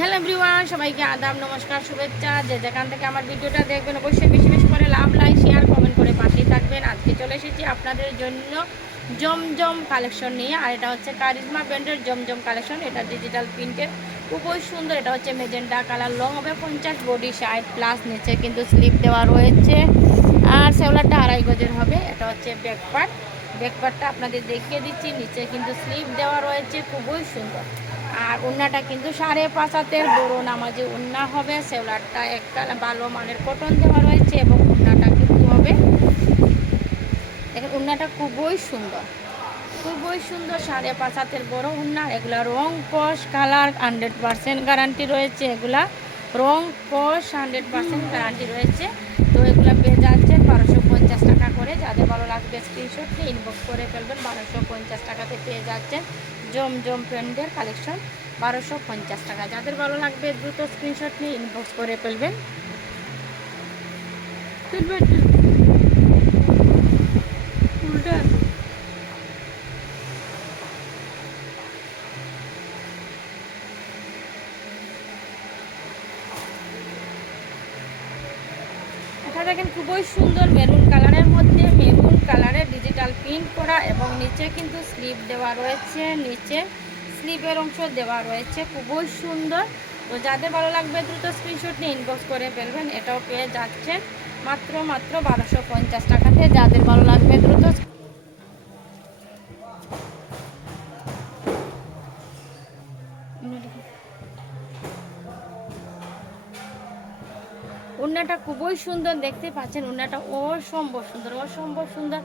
Hello everyone, সবাইকে আদাব, নমস্কার, শুভেচ্ছা। যে যেখান থেকে আমার ভিডিওটা দেখবেন অবশ্যই বেশি বেশি করে লাভ, লাইক, শেয়ার, কমেন্ট করে পাশেই থাকবেন। আজকে চলে এসেছি আপনাদের জন্য জমজম কালেকশন নিয়ে। আর এটা হচ্ছে কারিজমা ব্র্যান্ডের জমজম কালেকশন। এটা ডিজিটাল প্রিন্টের, খুবই সুন্দর। এটা হচ্ছে মেজেন্ডা কালার, লং হবে 50, বডি 60 প্লাস। নিচে কিন্তু স্লিপ দেওয়া রয়েছে আর সেওলারটা 2.5 গজের হবে। এটা হচ্ছে ব্যাকপার্টটা আপনাদের দেখিয়ে দিচ্ছি। নিচে কিন্তু স্লিপ দেওয়া রয়েছে, খুবই সুন্দর। আর ওড়নাটা কিন্তু 5.5 হাতের বড় নামাজি ওড়না হবে। সেওলারটা একটা ভালো মানের কটন দেওয়া রয়েছে এবং ওড়নাটা কিন্তু হবে, দেখেন ওড়নাটা খুবই সুন্দর, খুবই সুন্দর। 5.5 হাতের বড় ওড়না। এগুলা রং কস কালার 100% গ্যারান্টি রয়েছে। এগুলা রং কস 100% গ্যারান্টি রয়েছে। তো এগুলা পেয়ে যাচ্ছেন 1250 টাকা করে। যাদের ভালো লাগবে স্ক্রিনশট নিয়ে ইনবক্স করে ফেলবেন। 1250 টাকাতে পেয়ে যাচ্ছেন জমজম ব্র্যান্ডের কালেকশন 1250 টাকা। যাদের ভালো লাগবে দ্রুত স্ক্রিনশট নিয়ে ইনবক্স করে ফেলবেন। এটা দেখেন খুবই সুন্দর, মেরুন কালারের মধ্যে মেরুন কালারের ডিজিটাল প্রিন্ট করা এবং নিচে কিন্তু স্লিপ দেওয়া রয়েছে, নিচে স্লিপের অংশ দেওয়া রয়েছে, খুবই সুন্দর। তো যাদের ভালো লাগবে দ্রুত স্ক্রিনশট নিয়ে ইনবক্স করে ফেলবেন। এটাও পেয়ে যাচ্ছেন মাত্র 1250 টাকাতে। যাদের ভালো লাগবে দ্রুত। ওড়নাটা খুবই সুন্দর, দেখতে পাচ্ছেন ওড়নাটা অসম্ভব সুন্দর, অসম্ভব সুন্দর।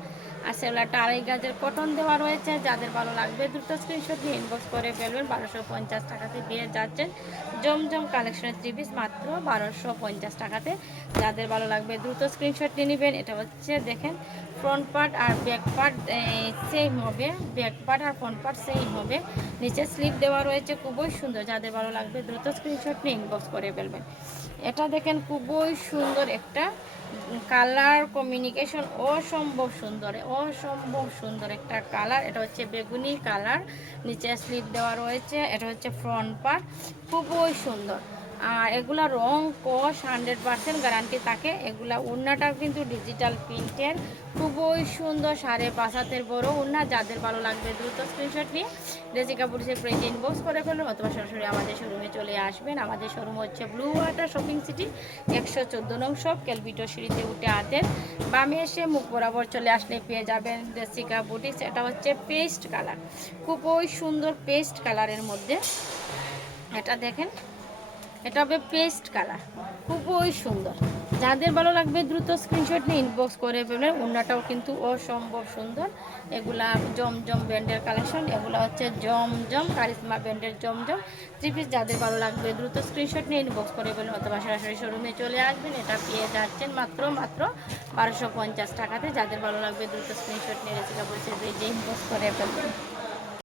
আর সেওলাটা 2.5 গজের কটন দেওয়া রয়েছে। যাদের ভালো লাগবে দ্রুত স্ক্রিনশট নিয়ে ইনবক্স করে ফেলবেন। 1250 টাকাতে পেয়ে যাচ্ছেন জমজম কালেকশনের 3 পিস মাত্র 1250 টাকাতে। যাদের ভালো লাগবে দ্রুত স্ক্রিনশট নিয়ে নেবেন। এটা হচ্ছে দেখেন ফ্রন্ট পার্ট আর ব্যাক পার্ট সেম হবে, ব্যাক পার্ট আর ফ্রন্ট পার্ট সেম হবে। নিচে স্লিপ দেওয়া রয়েছে, খুবই সুন্দর। যাদের ভালো লাগবে দ্রুত স্ক্রিনশট নিয়ে ইনবক্স করে ফেলবেন। এটা দেখেন খুবই সুন্দর একটা কালার কমিউনিকেশন, অসম্ভব সুন্দর, অসম্ভব সুন্দর একটা কালার। এটা হচ্ছে বেগুনি কালার, নিচে স্লিপ দেওয়া রয়েছে। এটা হচ্ছে ফ্রন্ট পার্ট, খুবই সুন্দর। আর এগুলা রং কস 100% গ্যারান্টি থাকে। এগুলা ওড়নাটাও কিন্তু ডিজিটাল প্রিন্টের, খুবই সুন্দর। 5.5 হাতের বড় ওড়না। যাদের ভালো লাগবে দ্রুত স্ক্রিনশট নিয়ে রেজিকা পুলিশের পেজ ইনবক্স করে ফেলুন অথবা সরাসরি আমাদের শোরুমে চলে আসবেন। আমাদের শোরুম হচ্ছে ব্লু ওয়াটার শপিং সিটি, 114 নং শপ, ক্যালভিটো সিঁড়িতে উঠে হাতের বামে এসে মুখ বরাবর চলে আসলে পেয়ে যাবেন রেজিকা বুটিক্স। এটা হচ্ছে পেস্ট কালার, খুবই সুন্দর পেস্ট কালারের মধ্যে। এটা দেখেন, এটা হবে পেস্ট কালার, খুবই সুন্দর। যাদের ভালো লাগবে দ্রুত স্ক্রিনশট নিয়ে ইনবক্স করে ফেলবেন। ওড়নাটাও কিন্তু অসম্ভব সুন্দর। এগুলা জমজম ব্র্যান্ডের কালেকশন। এগুলা হচ্ছে জমজম কারিজমা ব্র্যান্ডের জমজম 3 পিস। যাদের ভালো লাগবে দ্রুত স্ক্রিনশট নিয়ে ইনবক্স করে ফেলবেন অথবা সরাসরি শোরুমে চলে আসবেন। এটা পেয়ে যাচ্ছেন মাত্র 1250 টাকাতে। যাদের ভালো লাগবে দ্রুত স্ক্রিনশট নিয়ে রেজিকা বলছে যে ইনবক্স করে ফেলবেন।